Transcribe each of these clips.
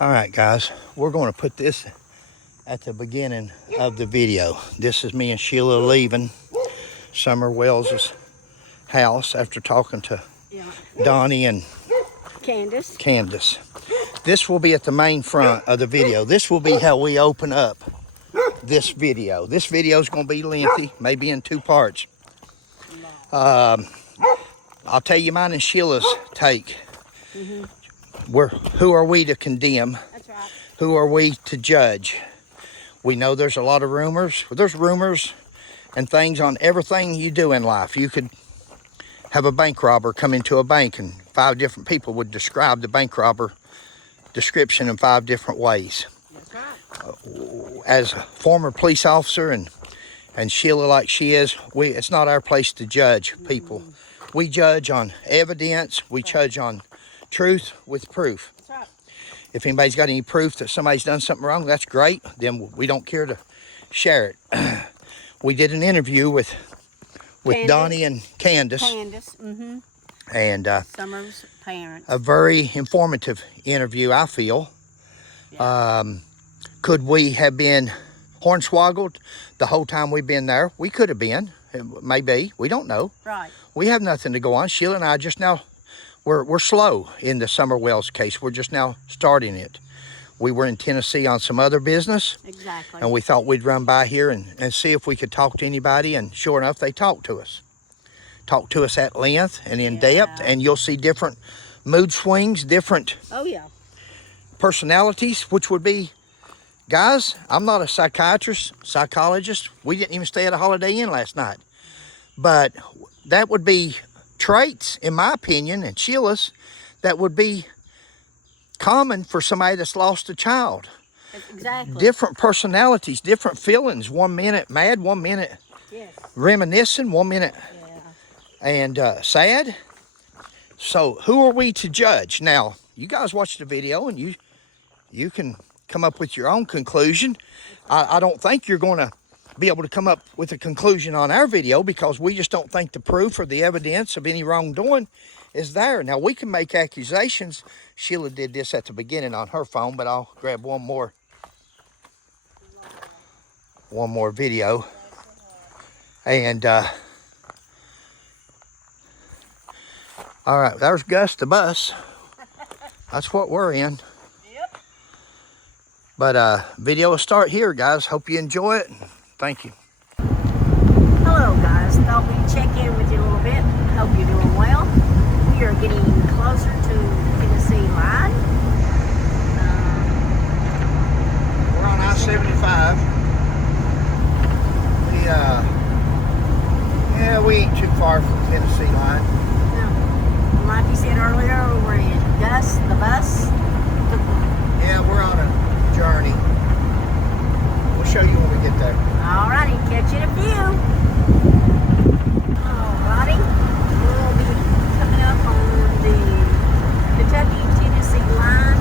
All right, guys, we're going to put this at the beginning of the video. This is me and Sheila leaving Summer Wells' house after talking to Donnie and Candus. This will be at the main front of the video. This will be how we open up this video. This video is going to be lengthy, maybe in 2 parts. I'll tell you mine and Sheila's take. Who are we to condemn? That's right. Who are we to judge? We know there's a lot of rumors. There's rumors and things on everything you do in life. You could have a bank robber come into a bank and 5 different people would describe the bank robber description in 5 different ways. That's right. As a former police officer and Sheila like she is, it's not our place to judge people. We judge on evidence. We judge on truth with proof. That's right. If anybody's got any proof that somebody's done something wrong, that's great. Then we don't care to share it. We did an interview with Donnie and Candus. And Summer's parents. A very informative interview, I feel. Yeah. Could we have been hornswoggled the whole time we've been there? We could have been. Maybe. We don't know. Right. We have nothing to go on. Sheila and I just now, we're slow in the Summer Wells case. We're just now starting it. We were in Tennessee on some other business. Exactly. And we thought we'd run by here and see if we could talk to anybody. And sure enough, they talked to us. Talked to us at length and in depth. And you'll see different mood swings, different personalities, which would be, guys, I'm not a psychologist. We didn't even stay at a Holiday Inn last night. But that would be traits, in my opinion, and Sheila's, that would be common for somebody that's lost a child. Exactly. Different personalities, different feelings. 1 minute mad, 1 minute reminiscing, 1 minute and sad. So who are we to judge? Now, you guys watch the video and you can come up with your own conclusion. I don't think you're going to be able to come up with a conclusion on our video because we just don't think the proof or the evidence of any wrongdoing is there. Now, we can make accusations. Sheila did this at the beginning on her phone, but I'll grab one more video. And all right, there's Gus the bus. That's what we're in. Yep. But video will start here, guys. Hope you enjoy it. Thank you. Hello, guys. Thought we'd check in with you a little bit. Hope you're doing well. We are getting closer to the Tennessee line. We're on I-75. We ain't too far from the Tennessee line. No. Like you said earlier, we're in Gus the bus. Yeah, we're on a journey. We'll show you when we get there. Alrighty, catch you in a few. Alrighty, we'll be coming up on the Kentucky-Tennessee line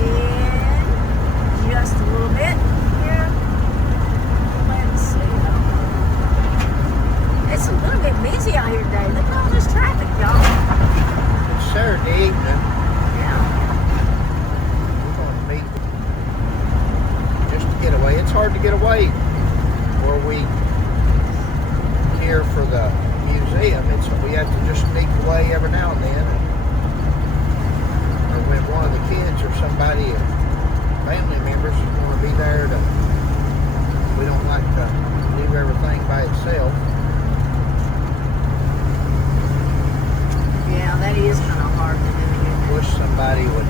in just a little bit here. Let's see. It's a little bit busy out here today. Look at all this traffic, y'all. It's Saturday evening. Yeah. We're going to meet just to get away. It's hard to get away where we here for the museum. We have to just sneak away every now and then. Or when one of the kids or somebody, family members, is going to be there, we don't like to leave everything by itself. Yeah, that is kind of hard to do. Wish somebody would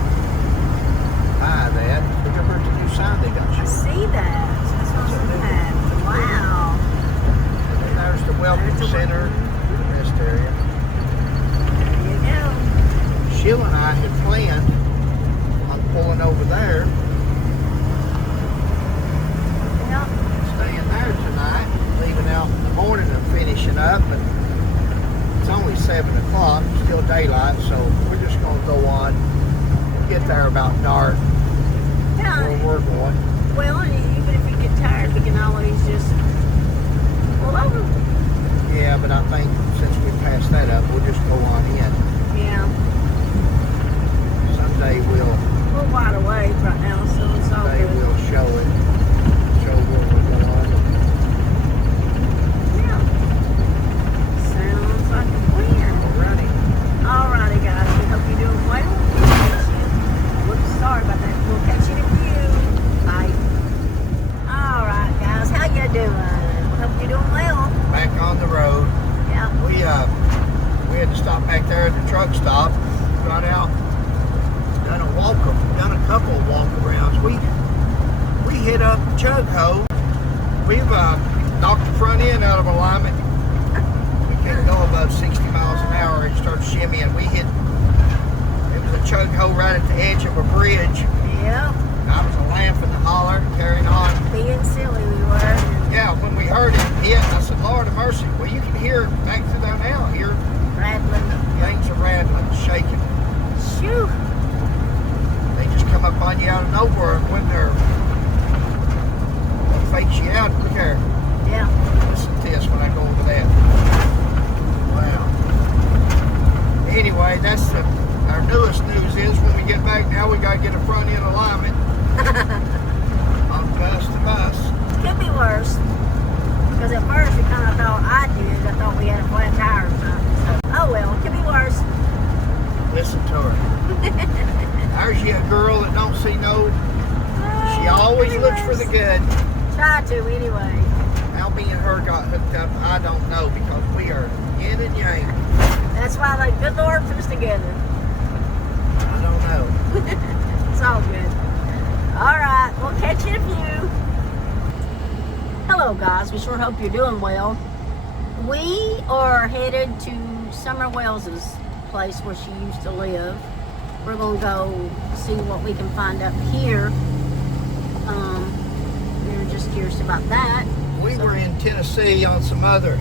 buy that. Look over at the new sign they got you. I see that. That's what I'm looking at. Wow. And then there's the Welcome Center rest area. There you go. Sheila and I had planned on pulling over there, staying there tonight, leaving out in the morning and finishing up. But it's only 7 o'clock, still daylight, so we're just going to go on. We'll get there about dark. Where we're going. Well, even if we get tired, we can always just pull over. Yeah, but I think since we passed that up, we'll just go on in. Yeah. Someday we'll hit up chug hoe. We've knocked the front end out of alignment. We couldn't go above 60 miles an hour. It started shimmying. We hit, it was a chug hoe right at the edge of a bridge. Yep. I was laughing and hollering, carrying on. Being silly we were. Yeah, when we heard it hit, I said, Lord of mercy. Well, you can hear it back through there now. Here, Rattling. things are rattling, shaking. Shoo. They just come up on you out of nowhere when they're fakes you out. Look there. Yeah. Listen to this when I go over that. Wow. Anyway, that's our newest news is when we get back now, we got to get a front end alignment on bus to bus. Could be worse. Because at first we kind of thought I thought we had a flat tire or something. So, oh well, it could be worse. Listen to her. There's you a girl that don't see no. She always looks for the good. Try to anyway. How me and her got hooked up, I don't know, because we are yin and yang. That's why the good Lord put us together. I don't know. It's all good. Alright, we'll catch you in a few. Hello guys, we sure hope you're doing well. We are headed to Summer Wells's place where she used to live. We're going to go see what we can find up here. We were just curious about that. We were in Tennessee on some other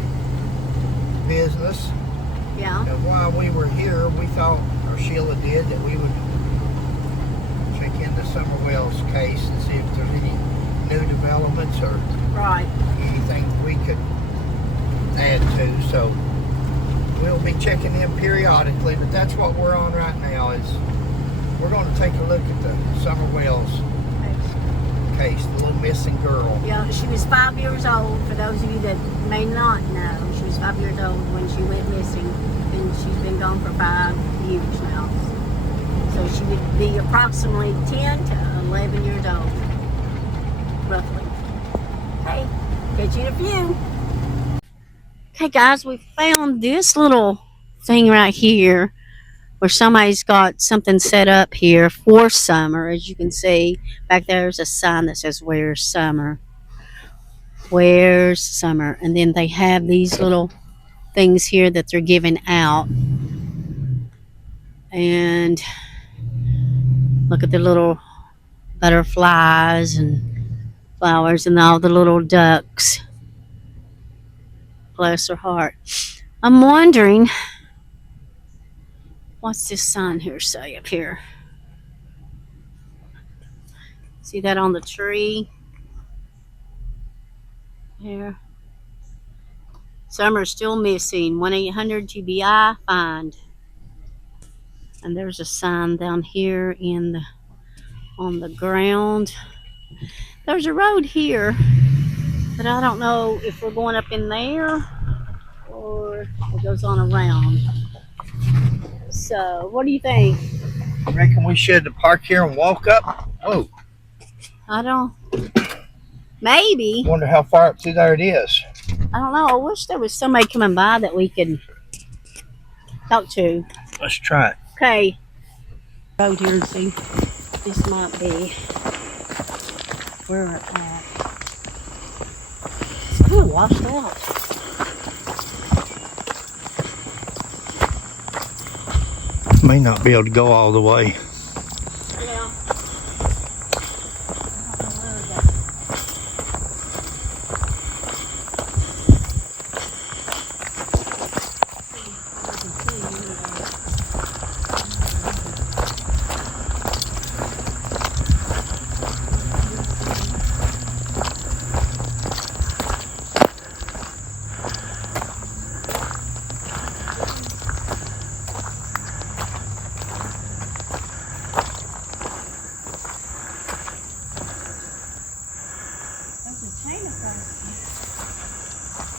business. Yeah. And while we were here, we thought, or Sheila did, that we would check into Summer Wells' case and see if there's any new developments or Right. anything we could add to. So we'll be checking them periodically, but that's what we're on right now is we're going to take a look at the Summer Wells case, the little missing girl. Yeah, she was 5 years old. For those of you that may not know, she was 5 years old when she went missing, and she's been gone for 5 years now. So she would be approximately 10 to 11 years old, roughly. Okay, catch you in a few. Okay, guys, we found this little thing right here where somebody's got something set up here for summer. As you can see, back there's a sign that says, "Where's Summer? Where's Summer?" And then they have these little things here that they're giving out. And look at the little butterflies and flowers and all the little ducks. Bless her heart. I'm wondering, what's this sign here say up here? See that on the tree? Here. Summer's still missing. 1-800-TBI find. And there's a sign down here on the ground. There's a road here, but I don't know if we're going up in there or it goes on around. So, what do you think? I reckon we should park here and walk up. Oh, I don't. Maybe. wonder how far up through there it is. I don't know. I wish there was somebody coming by that we could talk to. Let's try it. Okay. Road here and see. This might be where we're at. It's kind of washed out. May not be able to go all the way.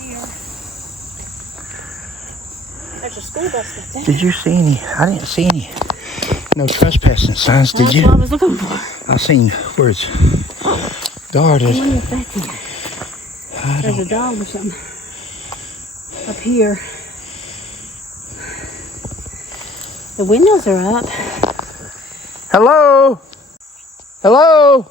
Yeah. There's a school bus right there. Did you see any? I didn't see any. No trespassing signs, did you? That's what I was looking for. I seen where it's guarded. I wonder if that's it. There's a dog or something up here. The windows are up. Hello? Hello?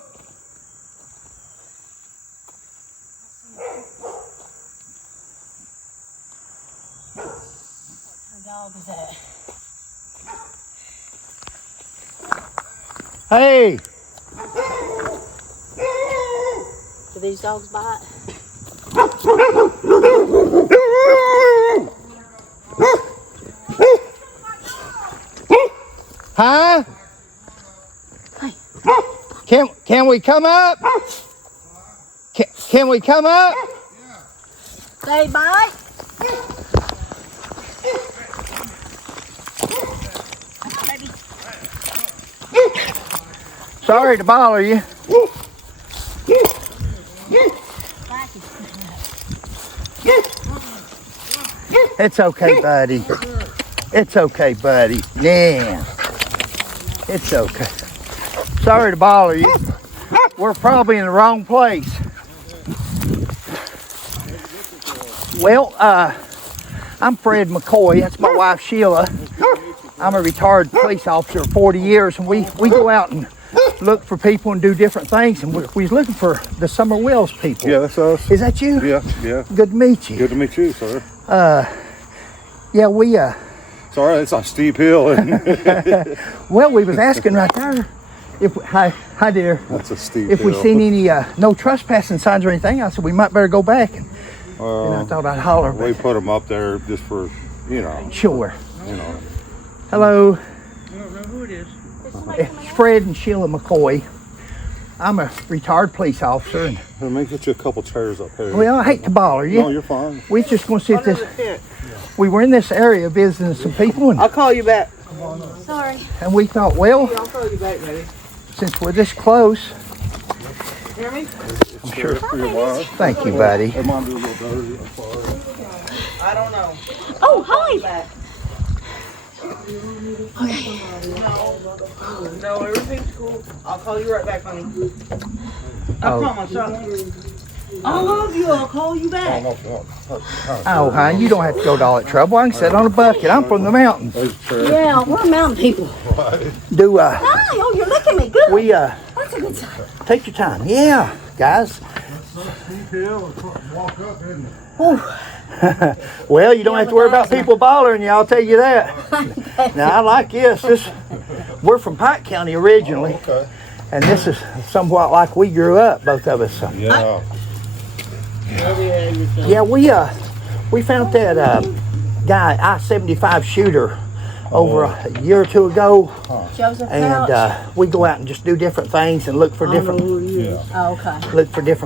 dog is that? Hey! Do these dogs bite? Huh? Hey. Can we come up? Can we come up? They bite? Sorry to bother you. It's okay, buddy. It's okay, buddy. Yeah. It's okay. Sorry to bother you. We're probably in the wrong place. Well, I'm Fred McCoy. That's my wife, Sheila. I'm a retired police officer of 40 years, and we go out and look for people and do different things, and we was looking for the Summer Wells people. Yeah, that's us. Is that you? Yeah, yeah. Good to meet you. Good to meet you, sir. Yeah, we Sorry, it's a steep hill. well, we was asking right there if hi dear. That's a steep If hill. we seen any no trespassing signs or anything. I said we might better go back, and I thought I'd holler. We put them up there just for, Sure. I Hello, don't know who it is. it's Fred and Sheila McCoy. I'm a retired police officer. And, Let me get you a couple chairs up here. well, I hate to bother you. No, you're fine. We just gonna see if this. We were in this area visiting some people, and I'll call you back. Sorry. we thought, well, I'll call you back, baby. since we're this close, Hear me? I'm sure for your wife. thank you, buddy. It might be a little dirty. I'm sorry. I don't know. Oh, hi. Back. No, everything's cool. I'll call you right back, honey. I Oh. promise. I love you. I'll call you back. Oh, hon, you don't have to go to all that trouble. I can sit on a bucket. I'm from the mountains. Yeah, we're mountain people. Do Hi. Oh, you're licking me. Good. we That's a good sign. take your time? Yeah, guys. Walk up, isn't it? Well, you don't have to worry about people bothering you. I'll tell you that. Now I like this. We're from Pike County originally, Okay. and this is somewhat like we grew up, both of us. So. Yeah. Yeah, we found that guy I-75 shooter over a year or two ago, Joseph and Couch. we go out and just do different things and look for different Yeah. Oh, okay.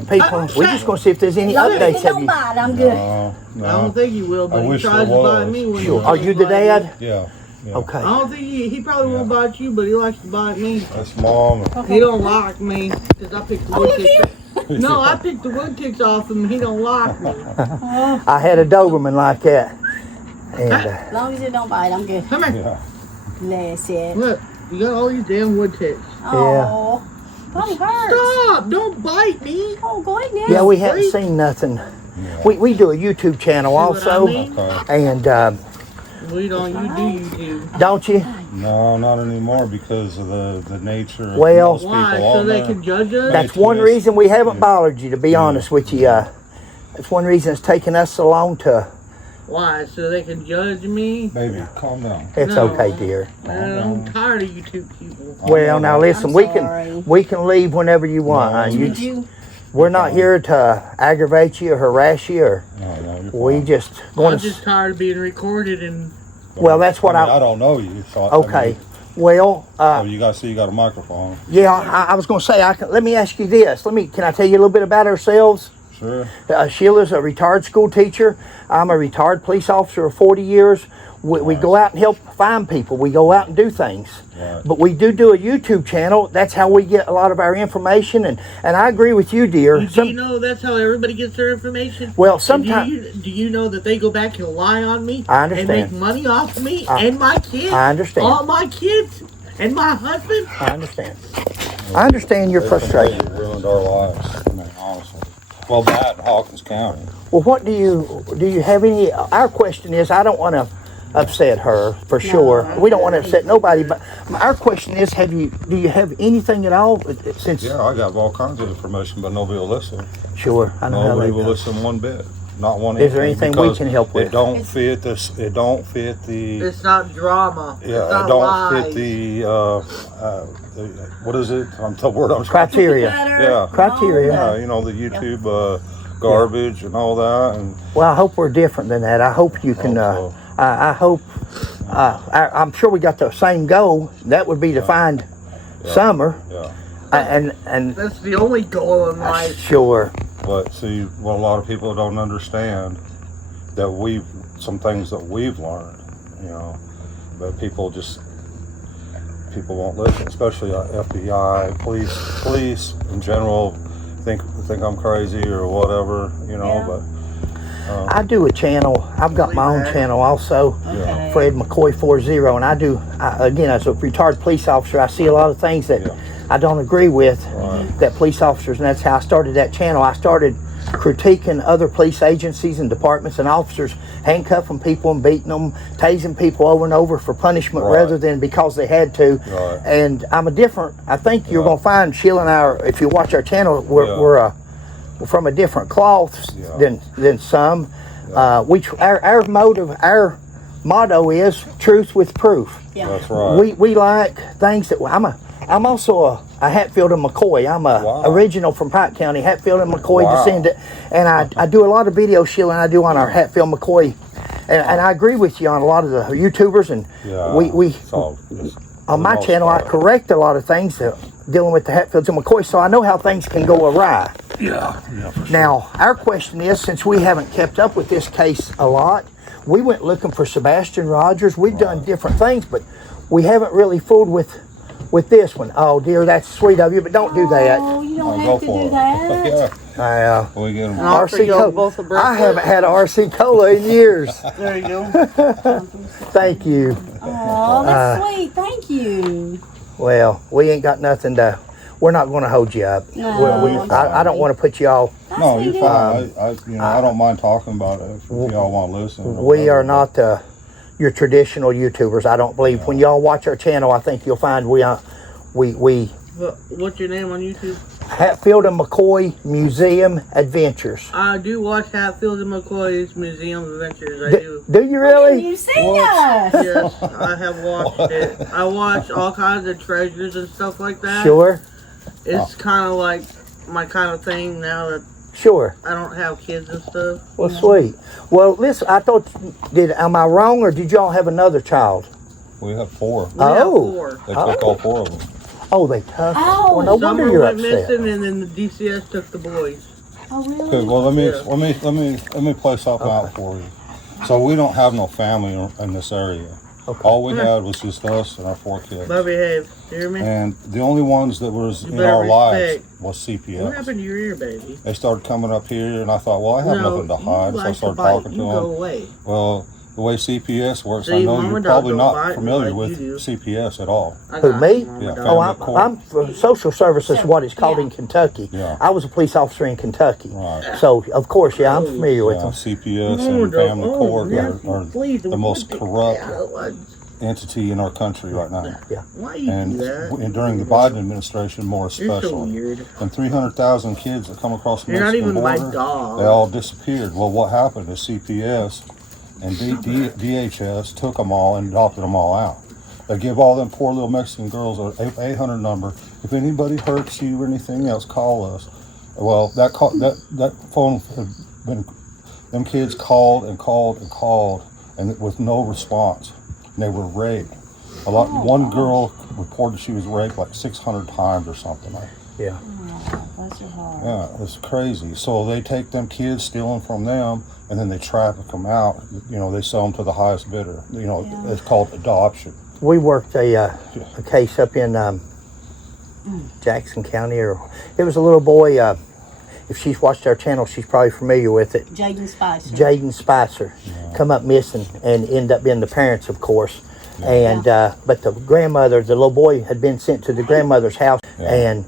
people. We're just gonna see if there's any updates. Have Don't you? bite. I'm good. No. I don't think he will, but I he wish tries there to bite was. me when Sure. he Are you the dad? Yeah. Yeah. Okay. I don't think he probably won't bite you, but he likes to bite me. That's mom. He don't like me because I picked the wood look ticks. No, I picked the wood ticks off him. He don't like me. I had a Doberman like that, and As long as it don't bite, I'm good. Come here. Yeah. Bless it. Look, you got all these damn wood ticks. Oh. Probably hurts. Stop! Don't bite me. Oh, go ahead now. yeah, we haven't seen nothing. We do a YouTube channel also, See what I Okay. and We don't. You do. don't you? No, not anymore because of the nature of Well- most people Why? So on they there. can judge us? That's one reason we haven't bothered you, to be honest with you. That's one reason it's taken us so long to. Why? So they can judge me? Baby, calm down. It's No. okay, dear. Man, I'm tired of you two people. Well, now listen, I'm we sorry. can leave whenever you want. No. You- Did you? we're not here to aggravate you or harass you, or No, you're we fine. just I'm going just to. tired of being recorded and Well, that's what I don't know you. So Okay. Well, so you got to see you got a microphone. yeah, I was going to say. Let me ask you this. Can I tell you a little bit about ourselves? Sure. Sheila's a retired school teacher. I'm a retired police officer of 40 years. We go out and help find people. We go out and do things. Right. But we do a YouTube channel. That's how we get a lot of our information. And I agree with you, dear. do you know that's how everybody gets their information? Well, And sometimes do you know that they go back and lie on me? I understand. And make money off of me and my kids? I understand. All my kids and my husband? I understand. I understand your frustration. It ruined our lives. I mean, honestly. Well, that in Hawkins County. Well, what do you have any? Our question is, I don't want to upset her for sure. We don't want to upset nobody. But our question is, do you have anything at all? Since Yeah, I got all kinds of information, but nobody will listen. sure, I know how Nobody that will goes. listen one bit. not one. Is there anything we can help with? It don't fit this. It don't fit the. It's not drama. Yeah, it's not it don't lies. fit the. What is it? I'm the word. I'm Criteria. Yeah. Criteria. Yeah, you know the YouTube garbage and all that, and Well, I hope we're different than that. I hope you can. Hope I hope. I'm sure we got the same goal. That would be to find Summer. yeah. And That's the only goal in life. sure. But see, what a lot of people don't understand that some things that we've learned, you know, but people won't listen, especially FBI, police in general think I'm crazy or whatever, you know. Yeah. But I do a channel. I've got my own channel also, Okay. Fred McCoy 40, and again, as a retired police officer, I see a lot of things that I don't agree with. That police officers, and that's how I started that channel. I started critiquing other police agencies and departments and officers, handcuffing people and beating them, tasing people over and over for punishment rather than because they had to. And I think you're going to find Sheila and I, if you watch our channel, we're from a different cloth than some. Our motto is truth with proof. Yeah. that's right. We like things that I'm also a Hatfield and McCoy. I'm original from Pike County, Hatfield and McCoy descendant, and I do a lot of videos, Sheila, and I do on our Hatfield McCoy, and I agree with you on a lot of the YouTubers, and we on my channel I correct a lot of things dealing with the Hatfields and McCoy, so I know how things can go awry. Yeah, for sure. Now our question is, since we haven't kept up with this case a lot, we went looking for Sebastian Rogers. We've done different things, but we haven't really fooled with this one. Oh dear, that's sweet of you, but don't do that. Oh, you don't Go have to for do it. that. Yeah, we get them. RC y'all both a Cola. birthday. I haven't had a RC Cola in years. There you go. Thank you. Oh, that's sweet. Thank you. Well, we ain't got nothing to. We're not going to hold you up. No, I don't want to put you all. No, you're fine. I don't mind talking about it if y'all want to listen. We are not your traditional YouTubers. I don't believe. When y'all watch our channel, I think you'll find we What's your name on YouTube? Hatfield and McCoy Museum Adventures. I do watch Hatfield and McCoy's Museum Adventures. I do. Do you really? You see us. Yes, I have watched it. I watch all kinds of treasures and stuff like that. Sure. It's kind of like my kind of thing now that Sure. I don't have kids and stuff. Well, sweet. Well, listen, I thought, am I wrong, or did y'all have another child? We have 4. We have Oh. 4. They took all 4 of them. Oh, they took. Oh. Well, no wonder Summer you're went upset. missing, and then the DCS took the boys. Oh, really? Okay, well let me play something out for you. So we don't have no family in this area. Okay. All we had was just us and our 4 kids. Love behave. You hear me? And the only ones that was in better our lives respect. was What CPS. happened to your ear, baby? They started coming up here, and I thought, well, I have nothing to hide, you so I like started to bite. talking to You them. go away. Well, the way CPS works, See, I know Mama you're Dog probably don't not bite familiar like with you do. CPS at all. I Who, got me? Mama Yeah, Dog. Oh, Family court. I'm for social services, what it's called in Kentucky. Yeah. I was a police officer in Kentucky. Right. So, of course, I'm familiar with Yeah, them. CPS Mama and Dog. family Oh, court yeah, are please, the most what corrupt Yeah, entity in our country right now. why you And do that? during the Biden administration, more You're so especially. weird. And 300,000 kids that come across the You're not Mexican even my border, dog. they all disappeared. Well, what happened is CPS and DHS took them all and adopted them all out. They give all them poor little Mexican girls an 800 number. If anybody hurts you or anything else, call us. Well, that phone had been, them kids called and called and called, and with no response. And they were raped. One girl reported she was raped like 600 times or something. Yeah. Bless your heart. Yeah, it's crazy. So they take them kids, steal them from them, and then they traffic them out. You know, they sell them to the highest bidder. You know, it's called adoption. We worked a case up in Jackson County, or it was a little boy. If she's watched our channel, she's probably familiar with it. Jaden Spicer. Jaden Spicer come up missing and end up being the parents, of course. And but the grandmother, the little boy had been sent to the grandmother's house, and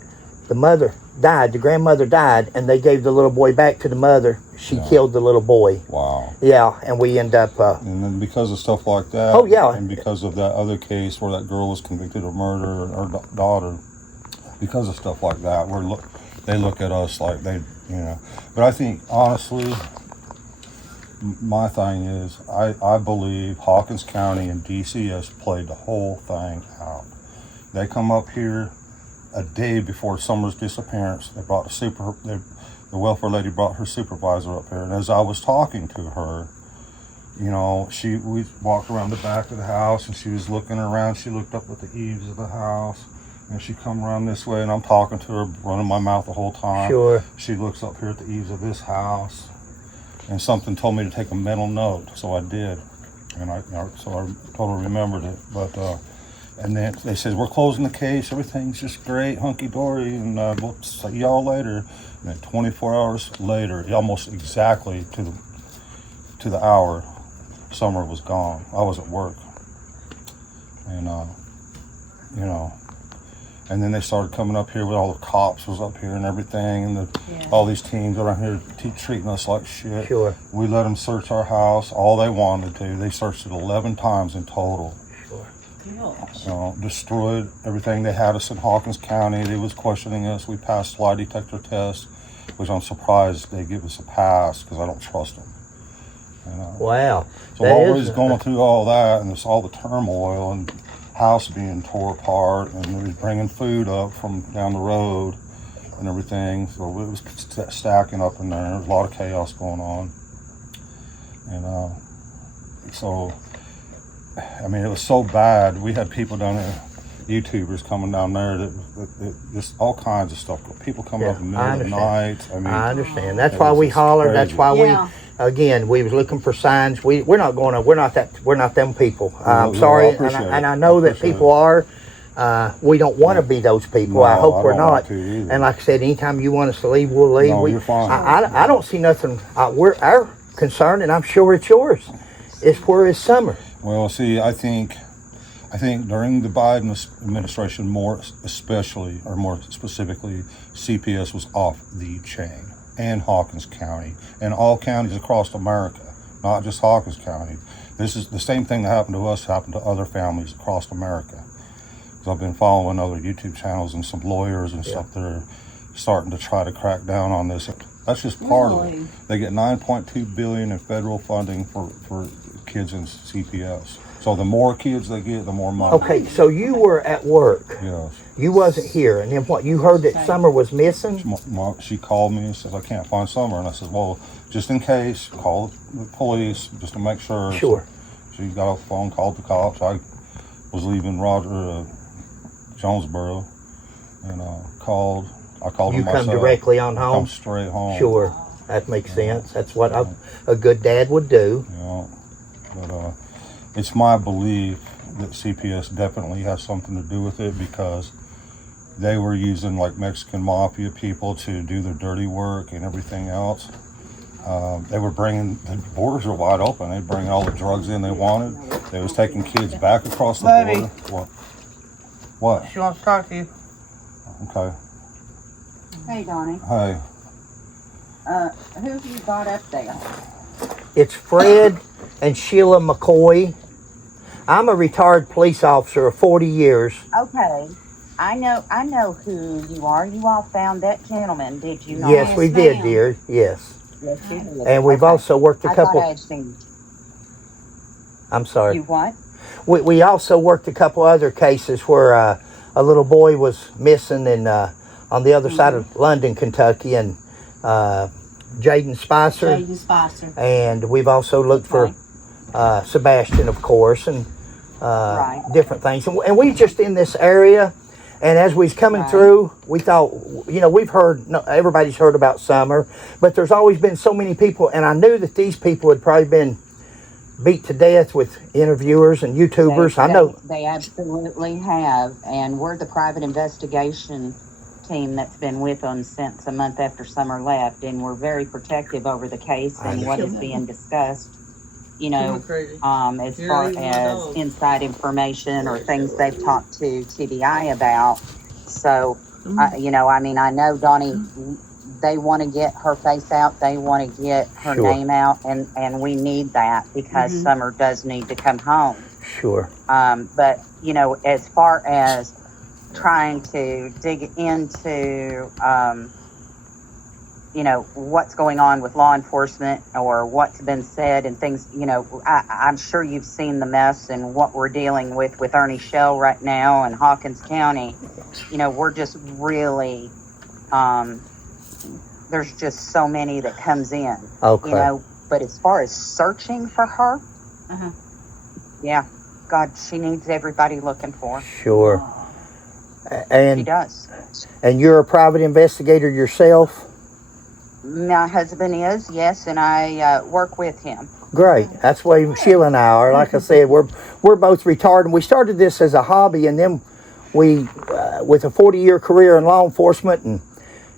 the mother died. The grandmother died, and they gave the little boy back to the mother. She killed the little boy. Wow. Yeah, and we end up. And then because of stuff like that, Oh, yeah. and because of that other case where that girl was convicted of murder and her daughter, because of stuff like that, they look at us like they, you know. But I think honestly, my thing is, I believe Hawkins County and DCS played the whole thing out. They come up here a day before Summer's disappearance. They brought the welfare lady brought her supervisor up here, and as I was talking to her, you know, we walked around the back of the house, and she was looking around. She looked up at the eaves of the house, and she come around this way, and I'm talking to her, running my mouth the whole time. Sure. She looks up here at the eaves of this house, and something told me to take a mental note, so I did, and I totally remembered it. But and then they said, we're closing the case, everything's just great, hunky-dory, and we'll see y'all later. And then 24 hours later, almost exactly to the hour, Summer was gone. I was at work, and you know, and then they started coming up here with all the cops was up here and everything, and all these teams around here treating us like shit. Sure. We let them search our house all they wanted to. They searched it 11 times in total. Sure. You know, destroyed everything. They had us in Hawkins County. They was questioning us. We passed lie detector tests, which I'm surprised they give us a pass because I don't trust them. You know? Wow. So while we're just going through all that and all the turmoil and house being tore apart, and we was bringing food up from down the road and everything, so it was stacking up in there. There was a lot of chaos going on, and so I mean, it was so bad. We had people down there, YouTubers coming down there, that just all kinds of stuff. People coming up in the middle of the night. I mean, I understand. That's why we hollered. crazy. That's why we was looking for signs. We're not them people. I'm sorry, and I know that people are. We don't want to be those people. No, I hope we're don't want not. to either. And like I said, anytime you want us to leave, we'll leave. No, you're fine. I don't see nothing. Our concern, and I'm sure it's yours, is where is Summer? Well, see, I think during the Biden administration, more specifically, CPS was off the chain, and Hawkins County, and all counties across America, not just Hawkins County. This is the same thing that happened to us, happened to other families across America. So I've been following other YouTube channels and some lawyers and stuff that are starting to try to crack down on this. That's just part of it. They get $9.2 billion in federal funding for kids in CPS. So the more kids they get, the more money. Okay, so you were at work. Yes. You wasn't here, and then what? You heard that Summer was missing? She called me and says, I can't find Summer. And I said, well, just in case, call the police just to make sure. Sure. So she got off the phone, called the cops. I was leaving Jonesboro, and I called You her myself. come directly on home? Come straight home. Sure, that makes sense. That's what a good dad would do. Yeah, but it's my belief that CPS definitely has something to do with it, because they were using like Mexican mafia people to do their dirty work and everything else. They were bringing, the borders were wide open. They bring all the drugs in they wanted. They was taking kids back across the border. What? She wants to talk to you. Okay. Hey, Donnie. Hey. Who have you got up there? It's Fred and Sheila McCoy. I'm a retired police officer of 40 years. Okay. I know who you are. You all found that gentleman, did you not? Yes, we did, ma'am. dear. Yes. Yes, you did. And we've Okay. also worked a I thought couple. I had seen I'm sorry. you. What? We also worked a couple other cases where a little boy was missing in on the other side of London, Kentucky, and Jaden Spicer. Jaden Spicer. And we've also looked for Sebastian, of course, and different things. And we just in this area, and as we was coming through, we thought, we've heard, everybody's heard about Summer, but there's always been so many people, and I knew that these people had probably been beat to death with interviewers and YouTubers. I know They absolutely have, and we're the private investigation team that's been with them since a month after Summer left, and we're very protective over the case and what is being discussed, as far as inside information or things they've talked to TBI about. So, I know Donnie, they want to get her face out, they want to get her name out, and we need that because Summer does need to come home. Sure. But, as far as trying to dig into what's going on with law enforcement or what's been said and things. I'm sure you've seen the mess and what we're dealing with Ernie Shell right now in Hawkins County. We're just really, there's just so many that comes in. Okay. But as far as searching for her, yeah, God, she needs everybody looking for her. Sure. She And does. and you're a private investigator yourself? My husband is, yes, and I work with him. Great. That's why Sheila and I are. Like I said, we're both retired, and we started this as a hobby, and then we, with a 40-year career in law enforcement and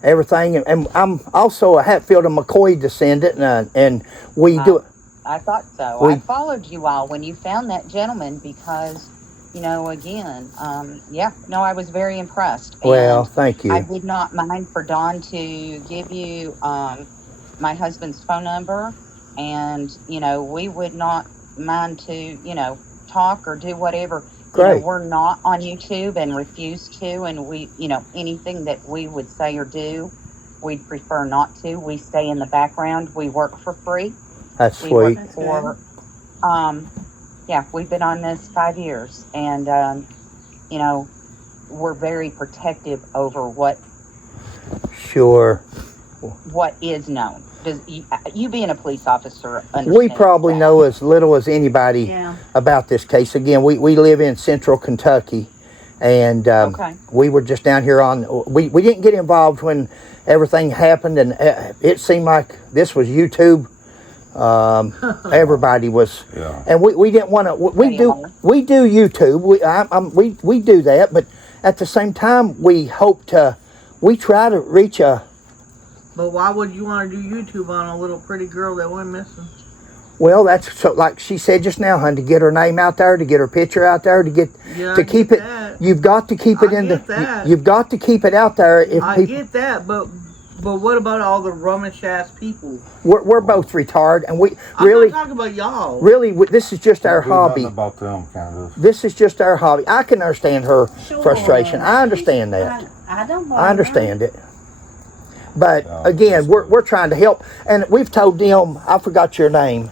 everything, and I'm also a Hatfield and McCoy descendant, and we do. I thought so. I followed you all when you found that gentleman because, again, I was very impressed. Well, And thank you. I did not mind for Dawn to give you my husband's phone number, and, we would not mind to, talk or do whatever. Great. We're not on YouTube and refuse to, and we, anything that we would say or do, we'd prefer not to. We stay in the background. We work for free. That's We sweet. work for, we've been on this 5 years, and, we're very protective over what Sure. is known. Does you being a police officer understands We probably that. know as little as anybody Yeah. about this case. Again, we live in central Kentucky, and Okay. we were just down here we didn't get involved when everything happened, and it seemed like this was YouTube. Everybody was, Yeah. and we didn't want to. We do YouTube. We do that, but at the same time, we try to reach a. But why would you want to do YouTube on a little pretty girl that went missing? Well, that's so, like she said just now, hon, to get her name out there, to get her picture out there, Yeah, to I keep get it. that. You've got to keep it I in get the. that. You've got to keep it out there. If I people, get that, but what about all the rummish ass people? we're both retired, and we I'm really, not talking about y'all. this is just our Don't do nothing hobby. about them, Candus. This is just our hobby. I can understand her Sure. frustration. I understand that. I don't blame I her. understand it. But Yeah, again, that's we're trying to help, and we've told them. I forgot your name.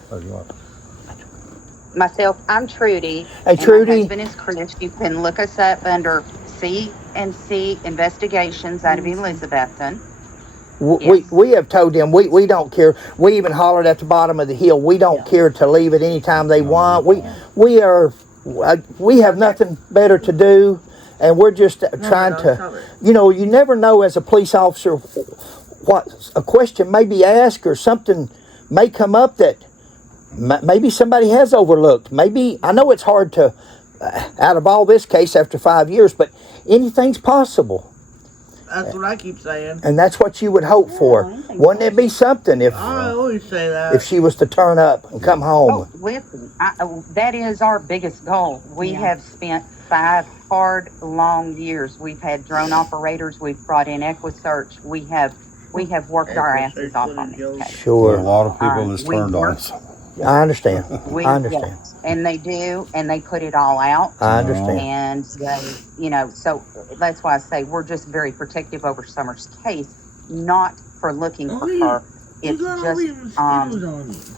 Myself, I'm Trudy. Hey, and Trudy. My husband is Chris. You can look us up under C&C Investigations out of Elizabethton. Yes. We have told them we don't care. We even hollered at the bottom of the hill. We don't care to leave at any time they want. We have nothing better to do, and we're just trying to. You never know as a police officer what a question may be asked or something may come up that maybe somebody has overlooked. Maybe I know it's hard to out of all this case after 5 years, but anything's possible. That's what I keep saying. And that's what you would hope for. Wouldn't it be something if I always say that. if she was to turn up and come home? Listen, that is our biggest goal. We have spent 5 hard, long years. We've had drone operators. We've brought in EquiSearch. We have worked our asses off on this case. There are a Sure, lot of people that's we turned on work- us. I understand. We, I understand. yes, and they do, and they put it all out. I understand. And they, so that's why I say we're just very protective over Summer's case, not for looking for her. It's just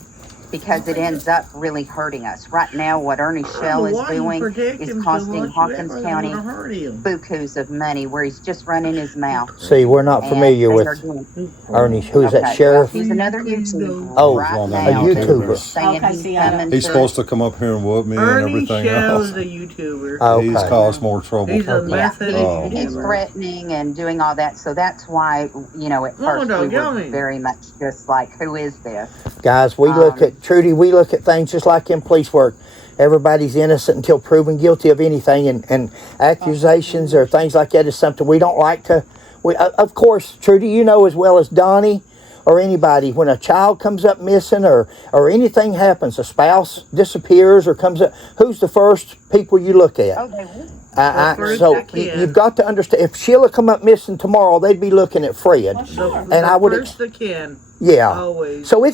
because it ends up really hurting us. Right now, what Ernie Shell is doing is costing Hawkins County bukus of money, where he's just running his mouth. See, we're not And familiar they with are doing- Ernie. Who's Okay, that, sheriff? He's another YouTuber. Oh, right a now, YouTuber. saying Okay, he's see, I coming He's to- supposed to come up here and whoop me and Ernie everything Shell else. is a YouTuber. Okay. He's caused more trouble. He's a for me. method. Oh, He's threatening and doing all that, so that's why, at first no, we yell were me. very much just like, who is this? Guys, we look at Trudy. We look at things just like in police work. Everybody's innocent until proven guilty of anything, and accusations or things like that is something we don't like to. Of course, Trudy, you know as well as Donnie or anybody, when a child comes up missing or anything happens, a spouse disappears or comes up, who's the first people you look at? Oh, they will. first So I can. you've got to understand. If Sheila come up missing tomorrow, they'd be looking at Fred, and I would. First they can. Yeah. Always. So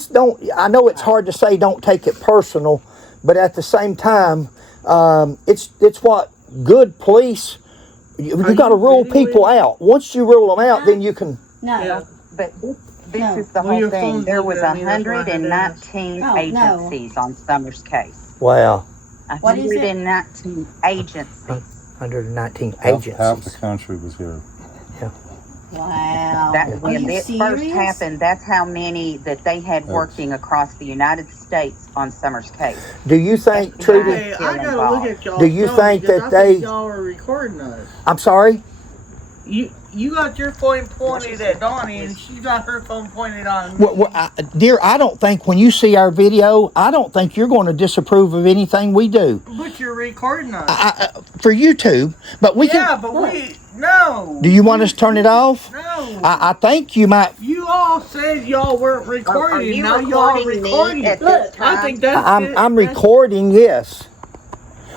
I know it's hard to say don't take it personal, but at the same time, it's what good police. You got to rule people out. Once you rule them out, then you can. No. Yeah. But this No. is the Well, whole your thing. phone's There was looking at me, that's why I had to ask. 119 Oh, no. agencies on Summers' case. Wow. What is it? 119 agencies. 119 Half the agencies. country was here. Wow. That Are when you it serious? first happened, that's how many that they had working across the United States on Summers' case. Do you think, FBI. Trudy? Hey, I gotta look at y'all. Do you think that they- y'all are recording us? I'm sorry? You got your phone pointed at Donnie, and she got her phone pointed on me. Dear, I don't think when you see our video, I don't think you're going to disapprove of anything we do. But you're recording us. For YouTube, but we Yeah, can. but no. Do you want us to turn it off? No. I think you might. You all said y'all weren't recording. Are you now y'all recording me recording. at Look, this time? I think that's it. I'm recording. Yes,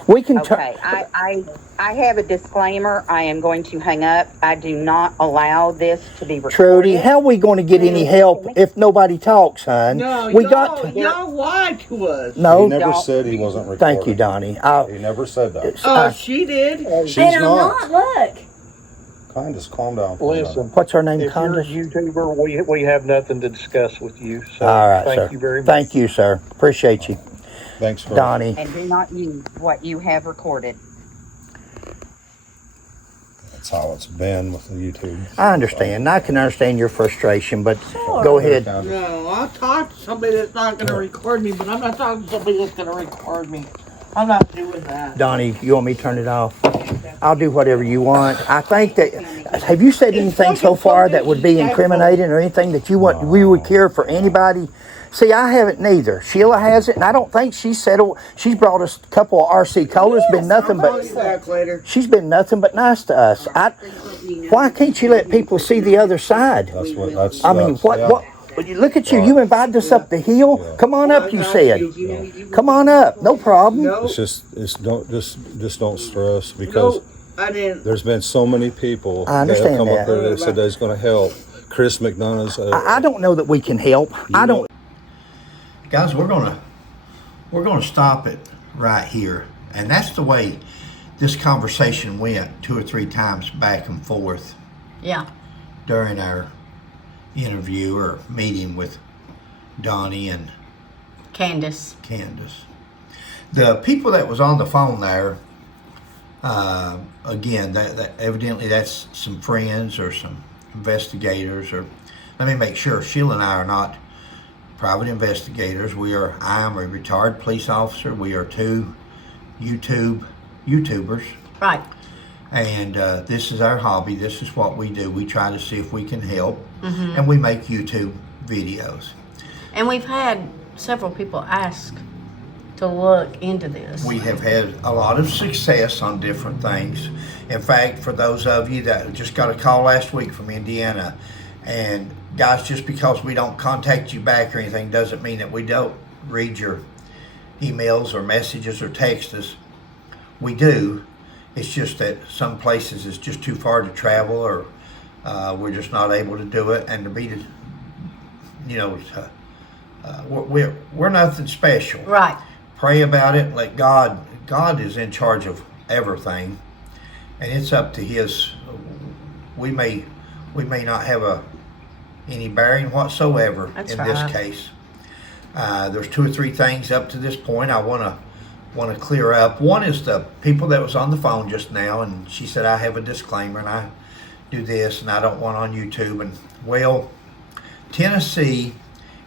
we can turn. Okay, I have a disclaimer. I am going to hang up. I do not allow this to be recorded. Trudy, how are we going to get any help if nobody talks, hon? No, we got to. y'all lied to us. No, He never said he wasn't recording. thank you, Donnie. He never said that. She did. She's And I'm not. Look. Candus, calm down. for a minute. Listen, What's her name, if you're a Candus? YouTuber, we have nothing to discuss with you. So All right, thank sir. you very much. Thank you, sir. Appreciate you, Thanks for Donnie. And do not use what you have recorded. That's how it's been with the YouTube. I understand. I can understand your frustration, but Sure. go ahead. No, I'll talk to somebody that's not going to record me, but I'm not talking to somebody that's going to record me. I'm not doing that. Donnie, you want me to turn it off? I'll do whatever you want. I think that, have you said anything so far that would be incriminating or anything that you want, we would care for anybody? See, I haven't neither. Sheila has it, and I don't think she's settled. She's brought us a couple of RC Colas, been nothing I'll call but, you back later. she's been nothing but nice to us. Why can't you let people see the other side? That's what. That's. I mean, what, look at you. You invited us up the hill. Come on up, you said. Come on up. No problem. No, It's just don't stress no, because I didn't. there's been so many people I understand that have come up that. there that said they's going to help. Chris McDonough's. I don't know that we can help. I don't. Guys, we're gonna stop it right here, and that's the way this conversation went 2 or 3 times back and forth Yeah. during our interview or meeting with Donnie and Candus. Candus. The people that was on the phone there, again, that evidently that's some friends or some investigators, or let me make sure, Sheila and I are not private investigators. I am a retired police officer. We are 2 YouTubers. Right. And this is our hobby. This is what we do. We try to see if we can help, and we make YouTube videos. And we've had several people ask to look into this. We have had a lot of success on different things. In fact, for those of you that just got a call last week from Indiana, and guys, just because we don't contact you back or anything doesn't mean that we don't read your emails or messages or text us. We do. It's just that some places it's just too far to travel, or we're just not able to do it. And to be, we're nothing special. Right. Pray about it. Let God is in charge of everything, and it's up to His. We may not have any bearing whatsoever That's in right. this case. There's 2 or 3 things up to this point I want to clear up. One is the people that was on the phone just now, and she said I have a disclaimer and I do this and I don't want on YouTube. And well, Tennessee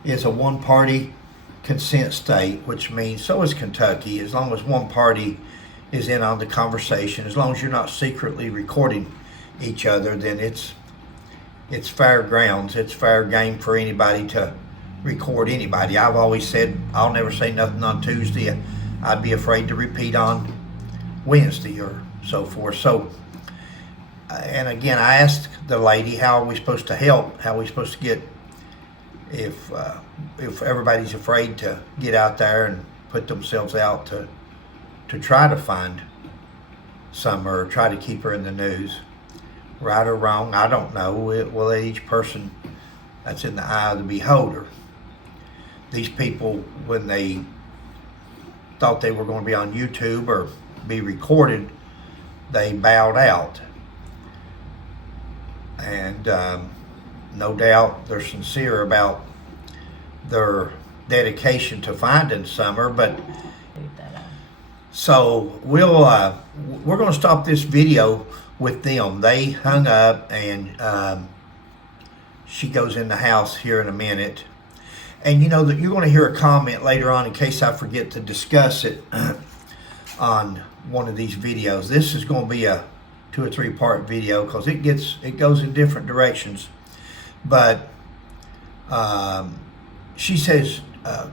is a one-party consent state, which means so is Kentucky. As long as one party is in on the conversation, as long as you're not secretly recording each other, then it's fair grounds. It's fair game for anybody to record anybody. I've always said I'll never say nothing on Tuesday. I'd be afraid to repeat on Wednesday or so forth. So, and again, I asked the lady, how are we supposed to help? How are we supposed to get, if everybody's afraid to get out there and put themselves out to try to find Summer or try to keep her in the news, right or wrong, I don't know. We'll let each person, that's in the eye of the beholder. These people, when they thought they were going to be on YouTube or be recorded, they bowed out. And no doubt they're sincere about their dedication to finding Summer, but so we're going to stop this video with them. They hung up, and she goes in the house here in a minute. And you know that you're going to hear a comment later on in case I forget to discuss it on one of these videos. This is going to be a 2 or 3 part video because it goes in different directions. But she says,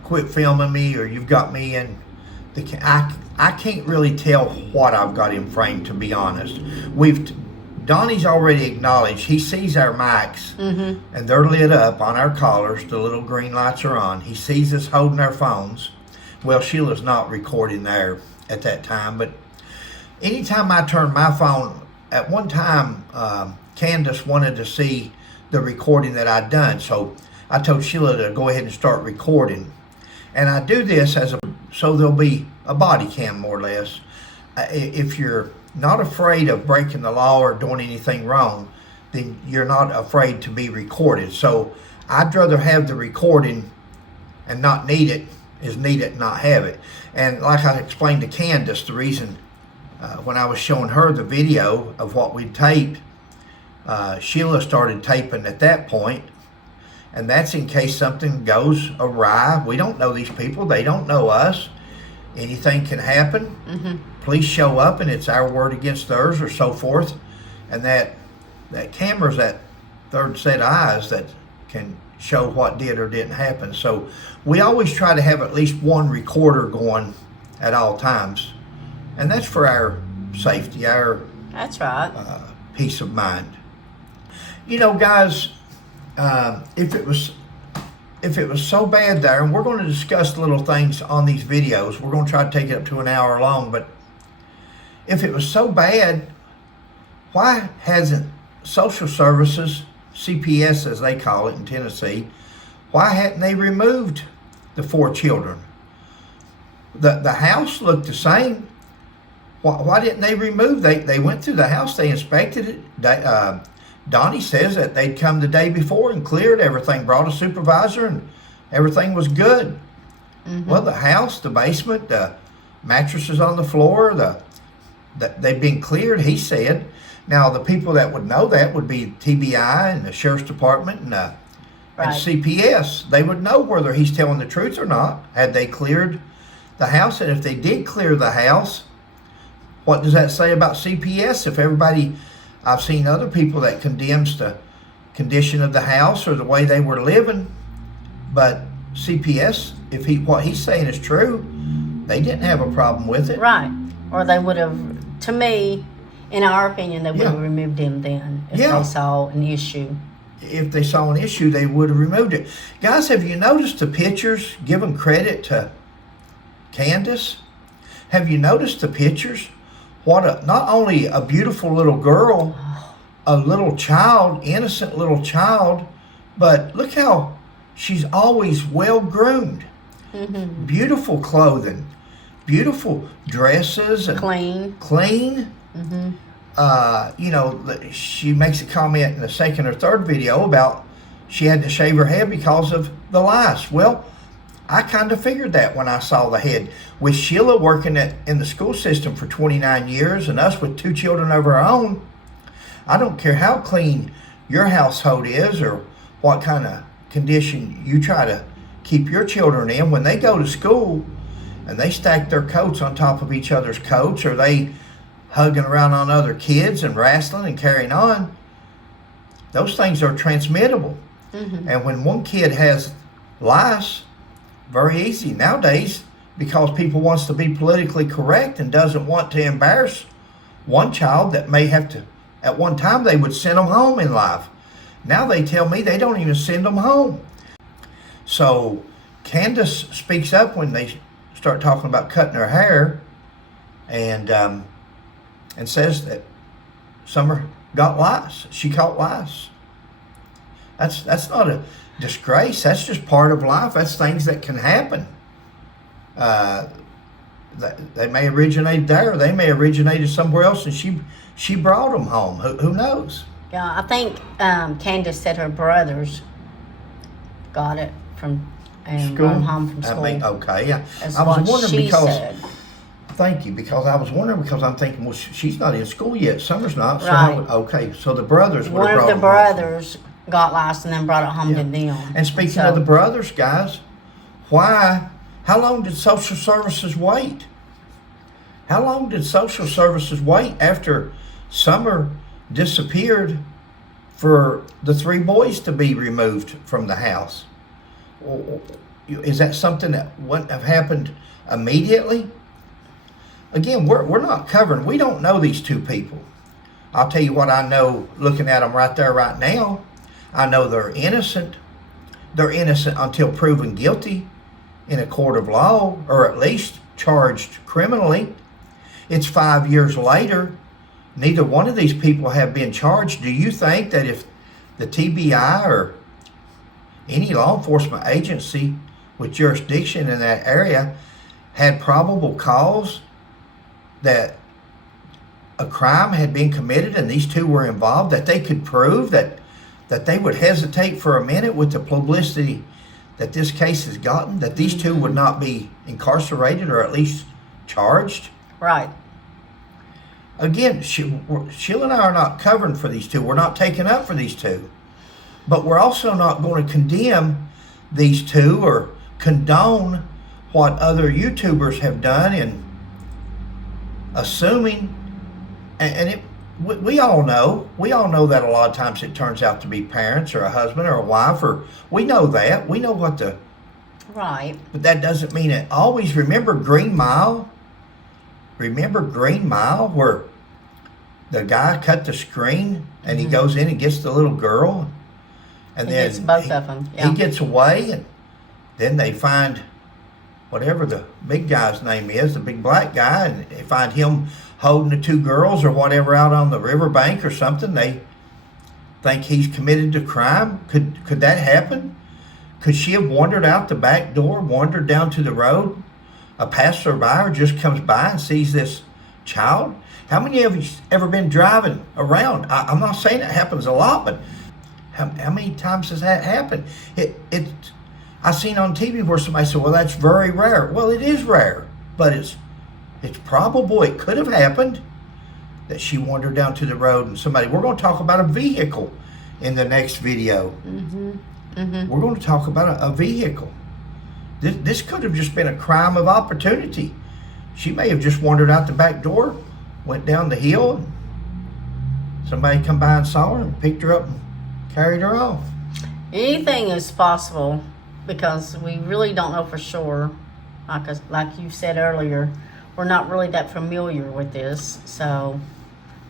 quit filming me, or you've got me in the I can't really tell what I've got him framed, to be honest. Donnie's already acknowledged he sees our mics, and they're lit up on our collars. The little green lights are on. He sees us holding our phones. Well, Sheila's not recording there at that time, but anytime I turn my phone, at one time, Candus wanted to see the recording that I'd done, so I told Sheila to go ahead and start recording. And I do this so there'll be a body cam, more or less. If you're not afraid of breaking the law or doing anything wrong, then you're not afraid to be recorded. So I'd rather have the recording and not need it is need it and not have it. And like I explained to Candus, the reason when I was showing her the video of what we'd taped, Sheila started taping at that point. And that's in case something goes awry. We don't know these people. They don't know us. Anything can happen. Police show up and it's our word against theirs, or so forth. And that camera's that third set of eyes that can show what did or didn't happen. So we always try to have at least one recorder going at all times. And that's for our safety, our That's right. peace of mind. You know, guys, if it was so bad there, and we're going to discuss little things on these videos, we're going to try to take it up to an hour long, but if it was so bad, why hasn't social services, CPS as they call it in Tennessee, why hadn't they removed the 4 children? The house looked the same. Why didn't they remove? They went through the house, they inspected it. Donnie says that they'd come the day before and cleared everything, brought a supervisor, and everything was good. Well, the house, the basement, the mattresses on the floor, they've been cleared, he said. Now, the people that would know that would be TBI and the Sheriff's Department and CPS. They would know whether he's telling the truth or not, had they cleared the house. And if they did clear the house, what does that say about CPS? If everybody... I've seen other people that condemns the condition of the house or the way they were living, but CPS, if what he's saying is true, they didn't have a problem with it. Right. Or they would have, to me, in our opinion, they would have removed him then if they saw an issue. If they saw an issue, they would have removed it. Guys, have you noticed the pictures? Give them credit to Candus. Have you noticed the pictures? Not only a beautiful little girl, a little child, innocent little child, but look how she's always well groomed. Beautiful clothing, beautiful dresses, and clean. You know, she makes a comment in the second or third video about she had to shave her head because of the lice. Well, I kind of figured that when I saw the head. With Sheila working in the school system for 29 years and us with 2 children of our own, I don't care how clean your household is or what kind of condition you try to keep your children in. When they go to school and they stack their coats on top of each other's coats, or they hugging around on other kids and wrestling and carrying on, those things are transmittable. And when one kid has lice, very easy nowadays, because people wants to be politically correct and doesn't want to embarrass one child that may have to. At one time they would send them home in life. Now they tell me they don't even send them home. So Candus speaks up when they start talking about cutting her hair, and says that Summer got lice. She caught lice. That's not a disgrace. That's just part of life. That's things that can happen. They may originate there, or they may originated somewhere else, and she brought them home. Who knows? Yeah, I think Candus said her brothers got it from School? home from school. I mean, okay, yeah. That's I was what wondering she because, said. thank you, because I was wondering because I'm thinking, well, she's not in school yet. Summer's not. So Right. okay, so the brothers would One have of brought the them home. brothers got lost and then brought it home Yeah. to them. And speaking So- of the brothers, guys, how long did social services wait? How long did social services wait after Summer disappeared for the 3 boys to be removed from the house? Is that something that wouldn't have happened immediately? Again, we're not covering, we don't know these 2 people. I'll tell you what I know looking at them right there right now. I know they're innocent. They're innocent until proven guilty in a court of law, or at least charged criminally. It's 5 years later. Neither one of these people have been charged. Do you think that if the TBI or any law enforcement agency with jurisdiction in that area had probable cause that a crime had been committed and these 2 were involved, that they could prove that they would hesitate for a minute with the publicity that this case has gotten, that these 2 would not be incarcerated or at least charged? Right. Again, Sheila and I are not covering for these 2. We're not taking up for these 2. But we're also not going to condemn these 2 or condone what other YouTubers have done in assuming, we all know that a lot of times it turns out to be parents or a husband or a wife, or we know that. We know what the... Right. But that doesn't mean it. Always remember Green Mile? Remember Green Mile, where the guy cut the screen and he goes in and gets the little girl, and He then gets both of them. Yeah. he gets away, and then they find whatever the big guy's name is, the big black guy, and they find him holding the 2 girls or whatever out on the riverbank or something. They think he's committed the crime. Could that happen? Could she have wandered out the back door, wandered down to the road? A passerby just comes by and sees this child. How many of you ever been driving around? I'm not saying it happens a lot, but how many times has that happened? I seen on TV where somebody said, well, that's very rare. Well, it is rare, but it's probable it could have happened that she wandered down to the road and we're going to talk about a vehicle in the next video. We're going to talk about a vehicle. This could have just been a crime of opportunity. She may have just wandered out the back door, went down the hill, and somebody come by and saw her and picked her up and carried her off. Anything is possible because we really don't know for sure. Like you said earlier, we're not really that familiar with this. So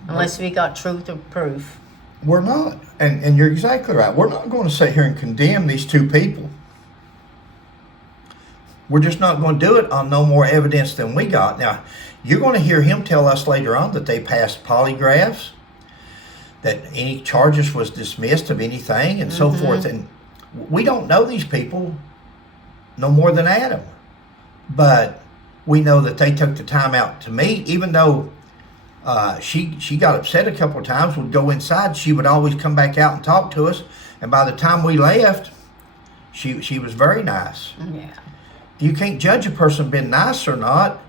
unless we got truth or proof. We're not. And you're exactly right. We're not going to sit here and condemn these 2 people. We're just not going to do it on no more evidence than we got. Now, you're going to hear him tell us later on that they passed polygraphs, that any charges was dismissed of anything and so forth. And we don't know these people no more than Adam. But we know that they took the time out to meet, even though she got upset a couple of times, would go inside. She would always come back out and talk to us. And by the time we left, she was very nice. Yeah. You can't judge a person being nice or not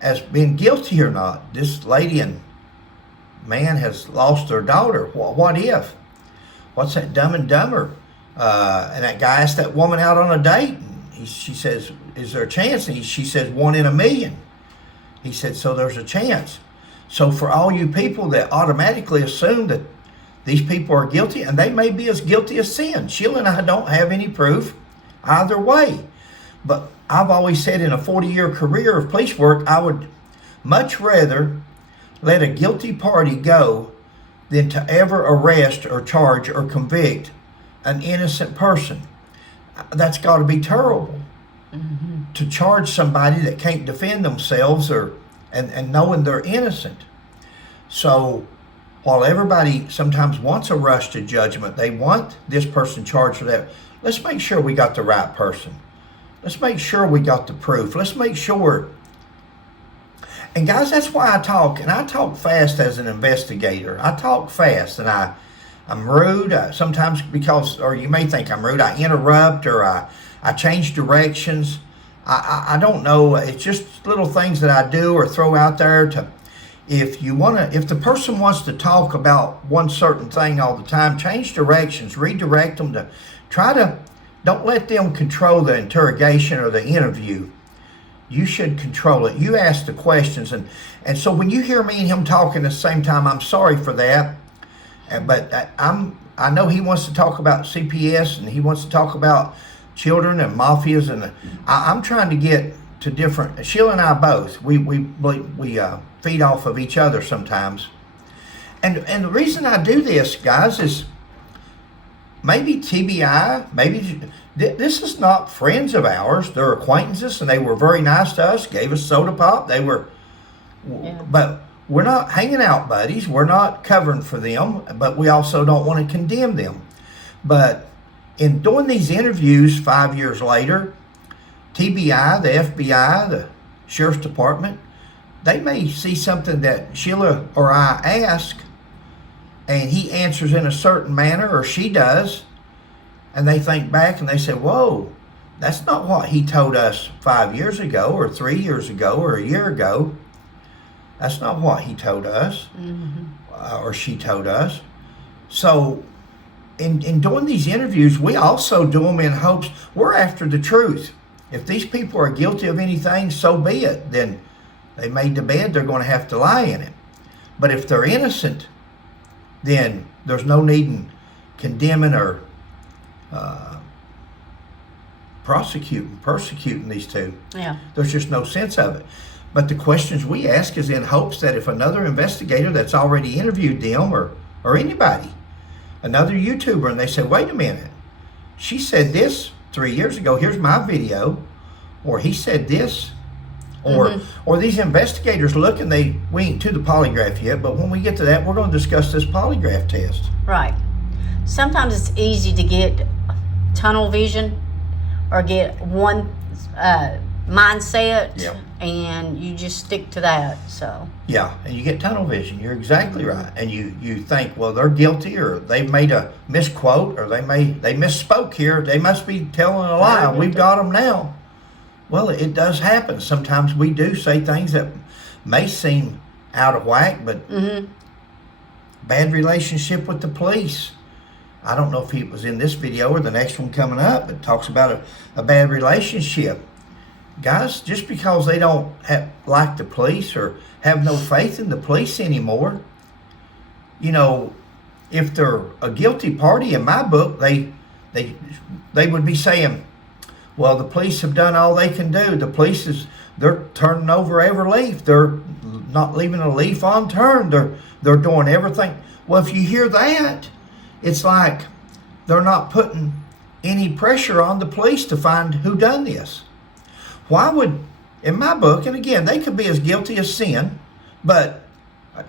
as being guilty or not. This lady and man has lost their daughter. What if? What's that Dumb and Dumber? And that guy asked that woman out on a date. And she says, is there a chance? And she says, 1 in a million. He said, so there's a chance. So for all you people that automatically assume that these people are guilty, and they may be as guilty as sin. Sheila and I don't have any proof either way. But I've always said in a 40-year career of police work, I would much rather let a guilty party go than to ever arrest or charge or convict an innocent person. That's got to be terrible. To charge somebody that can't defend themselves and knowing they're innocent. So while everybody sometimes wants a rush to judgment, they want this person charged for that. Let's make sure we got the right person. Let's make sure we got the proof. Let's make sure. And guys, that's why I talk, and I talk fast as an investigator. I talk fast, and I I'm rude sometimes because, or you may think I'm rude. I interrupt or I change directions. I don't know. It's just little things that I do or throw out there to. If the person wants to talk about one certain thing all the time, change directions, redirect them to try to. Don't let them control the interrogation or the interview. You should control it. You ask the questions, and so when you hear me and him talking at the same time, I'm sorry for that. But I know he wants to talk about CPS and he wants to talk about children and mafias, and I'm trying to get to different. Sheila and I both we feed off of each other sometimes, and the reason I do this, guys, is maybe TBI, maybe this is not friends of ours. They're acquaintances, and they were very nice to us. Gave us soda pop. They were, but. We're not hanging out buddies. We're not covering for them, but we also don't want to condemn them. But in doing these interviews 5 years later, TBI, the FBI, the Sheriff's Department, they may see something that Sheila or I ask, and he answers in a certain manner, or she does, and they think back and they say, whoa, that's not what he told us 5 years ago, or 3 years ago, or a year ago. That's not what he told us, or she told us. So in doing these interviews, we also do them in hopes we're after the truth. If these people are guilty of anything, so be it. Then they made the bed, they're going to have to lie in it. But if they're innocent, then there's no need in condemning or persecuting these two. Yeah. There's just no sense of it. But the questions we ask is in hopes that if another investigator that's already interviewed them or anybody, another YouTuber, and they say, wait a minute, she said this 3 years ago, here's my video, or he said this, or these investigators look and we ain't to the polygraph yet, but when we get to that, we're going to discuss this polygraph test. Right. Sometimes it's easy to get tunnel vision or get one mindset, and you just stick to that. So yeah, and you get tunnel vision. You're exactly right, and you think, well, they're guilty, or they made a misquote, or they misspoke here. They must be telling a lie. We've got them now. Well, it does happen. Sometimes we do say things that may seem out of whack, but bad relationship with the police. I don't know if he was in this video or the next one coming up, but talks about a bad relationship. Guys, just because they don't like the police or have no faith in the police anymore, you know, if they're a guilty party, in my book, they would be saying, well, the police have done all they can do. The police they're turning over every leaf. They're not leaving a leaf unturned. They're doing everything. Well, if you hear that, it's like they're not putting any pressure on the police to find who done this. Why would, in my book, and again, they could be as guilty as sin, but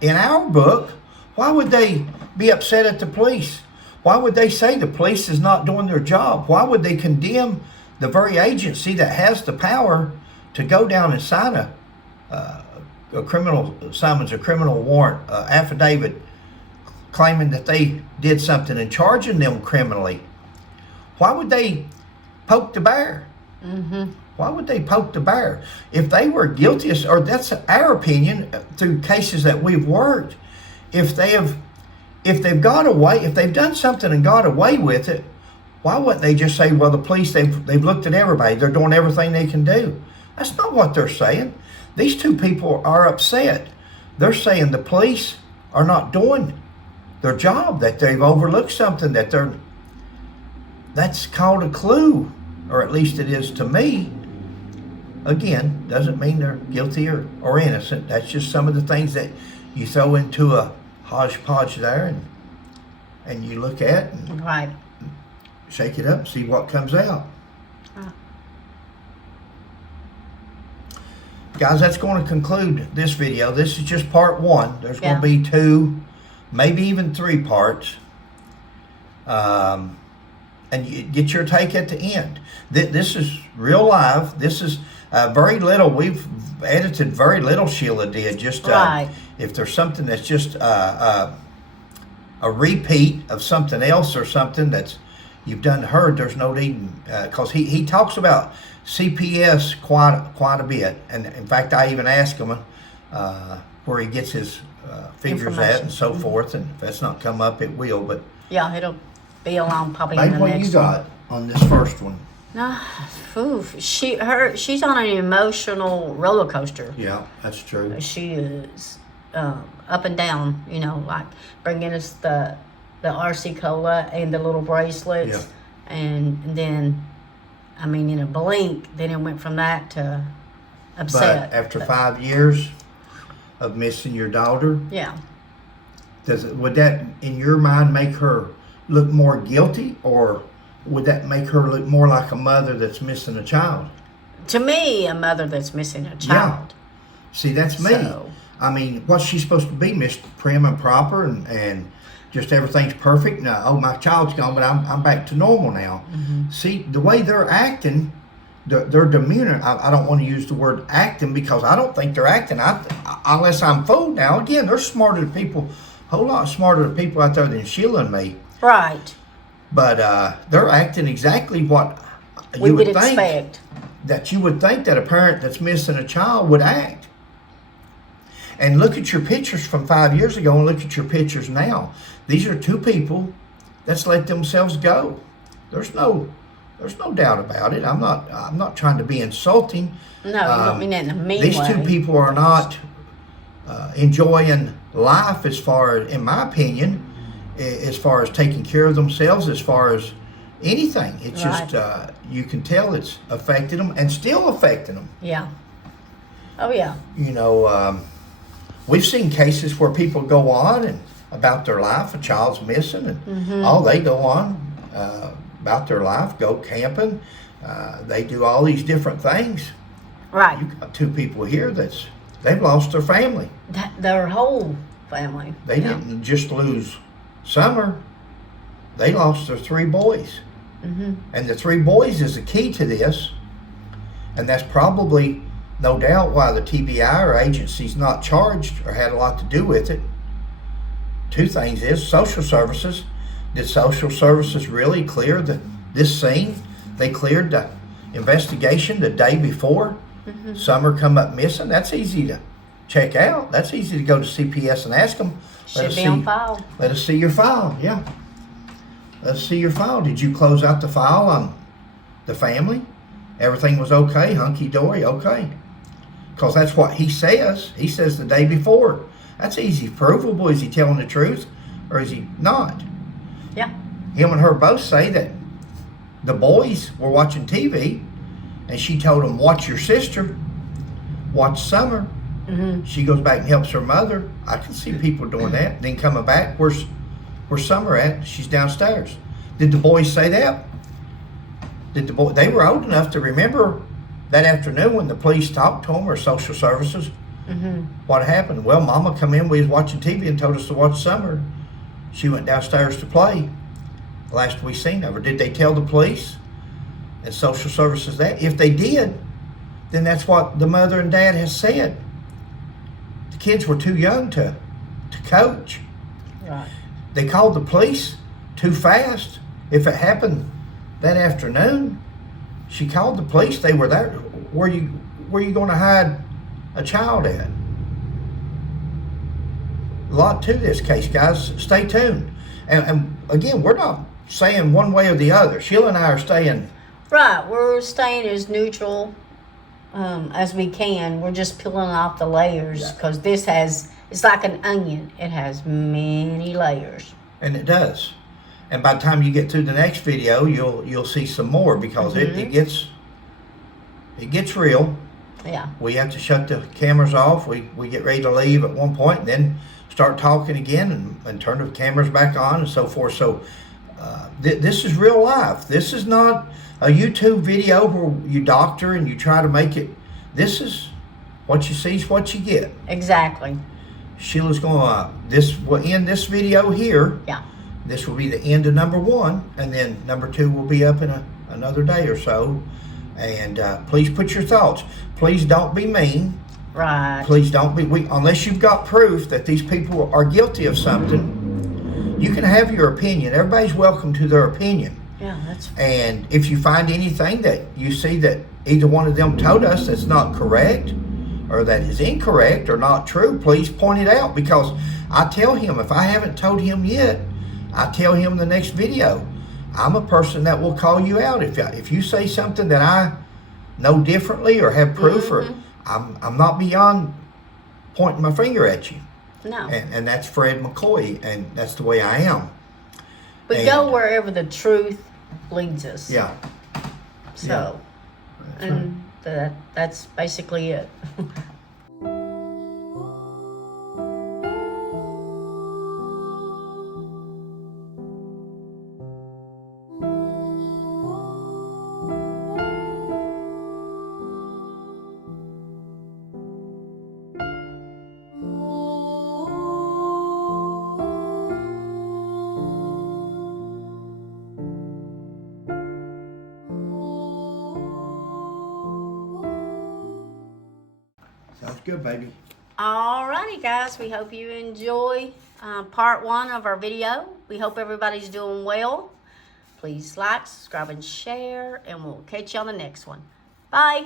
in our book, why would they be upset at the police? Why would they say the police is not doing their job? Why would they condemn the very agency that has the power to go down and sign a criminal summons, a criminal warrant, affidavit, claiming that they did something and charging them criminally? Why would they poke the bear? Why would they poke the bear? If they were guilty, or that's our opinion through cases that we've worked, if they've got away, if they've done something and got away with it, why wouldn't they just say, well, the police, they've looked at everybody, they're doing everything they can do? That's not what they're saying. These two people are upset. They're saying the police are not doing their job, that they've overlooked something, that's called a clue, or at least it is to me. Again, doesn't mean they're guilty or innocent. That's just some of the things that you throw into a hodgepodge there, and you look at and right. Shake it up and see what comes out. Guys, that's going to conclude this video. This is just part one. There's going to be 2, maybe even 3 parts. And you get your take at the end. This is real live. This is very little. We've edited very little, Sheila did. Just right. If there's something that's just a repeat of something else or something that's you've done to her, there's no need, because he talks about CPS quite a bit, and in fact I even asked him where he gets his figures at and so forth, and if that's not come up, it will. But Yeah, it'll be along probably maybe in the what next you got on this first one? No, she's on an emotional roller coaster. Yeah, that's true. She is up and down, you know, like bringing us the RC Cola and the little bracelets. Yeah. And then, I mean, in a blink, then it went from that to upset. But after 5 years of missing your daughter, Yeah. would that, in your mind, make her look more guilty, or would that make her look more like a mother that's missing a child? To me, a mother that's missing a child. See, that's me. So- I mean, what's she supposed to be, Miss Prim and Proper, and just everything's perfect? No, oh, my child's gone, but I'm back to normal now. Mm-hmm. See, the way they're acting, their demeanor, I don't want to use the word acting, because I don't think they're acting, unless I'm fooled. Now, again, they're smarter than people, a whole lot smarter than people out there than Sheila and me. Right. But they're acting exactly what We you would would think expect. that you would think that a parent that's missing a child would act. And look at your pictures from 5 years ago and look at your pictures now. These are two people that's let themselves go. There's no doubt about it. I'm not trying to be insulting. No, you don't mean that in a mean These way. two people are not enjoying life, as far as, in my opinion, as far as taking care of themselves, as far as anything. It's Right. just, you can tell it's affected them and still affecting them. Yeah. Oh, yeah. You know, we've seen cases where people go on and about their life, a child's missing, and they go on about their life, go camping. They do all these different things. Right. You got two people here they've lost their family. Their whole family. They Yeah. didn't just lose Summer. They lost their three boys. And the three boys is the key to this. And that's probably, no doubt, why the TBI or agency's not charged or had a lot to do with it. Two things is social services. Did social services really clear this scene? They cleared the investigation the day before Summer come up missing. That's easy to check out. That's easy to go to CPS and ask them. Should be on file. Let us see your file. Yeah. Let's see your file. Did you close out the file on the family? Everything was okay, hunky-dory, okay. Because that's what he says. He says the day before. That's easy provable. Is he telling the truth or is he not? Yeah. Him and her both say that the boys were watching TV and she told them, watch your sister, watch Summer. She goes back and helps her mother. I can see people doing that. Then coming back, where's Summer at? She's downstairs. Did the boys say that? They were old enough to remember that afternoon when the police talked to them, or social services. What happened? Well, Mama come in, we was watching TV and told us to watch Summer. She went downstairs to play. Last we seen of her. Did they tell the police and social services that? If they did, then that's what the mother and dad has said. The kids were too young to coach. Right. They called the police too fast. If it happened that afternoon, she called the police. They were there. Where you going to hide a child at? A lot to this case, guys. Stay tuned. And again, we're not saying one way or the other. Sheila and I are staying. Right. We're staying as neutral as we can. We're just peeling off the layers because it's like an onion. It has many layers. And it does. And by the time you get to the next video, you'll see some more, because it gets real. Yeah. We have to shut the cameras off. We get ready to leave at one point and then start talking again and turn the cameras back on and so forth. So this is real life. This is not a YouTube video where you doctor and you try to make it. This is what you see is what you get. Exactly. Sheila's going this will end this video here. Yeah. This will be the end of number 1, and then number 2 will be up in another day or so. And please put your thoughts. Please don't be mean. Right. Please don't be unless you've got proof that these people are guilty of something. You can have your opinion. Everybody's welcome to their opinion. Yeah, that's And if you find anything that you see that either one of them told us that's not correct, or that is incorrect or not true, please point it out, because I tell him, if I haven't told him yet, I tell him in the next video. I'm a person that will call you out if you say something that I know differently or have proof, or I'm not beyond pointing my finger at you. no. And that's Fred McCoy, and that's the way I am. But go wherever the truth leads us. Yeah. So, and that's basically it. Sounds good, baby. Alrighty, guys. We hope you enjoy part 1 of our video. We hope everybody's doing well. Please like, subscribe, and share, and we'll catch you on the next one. Bye.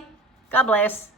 God bless.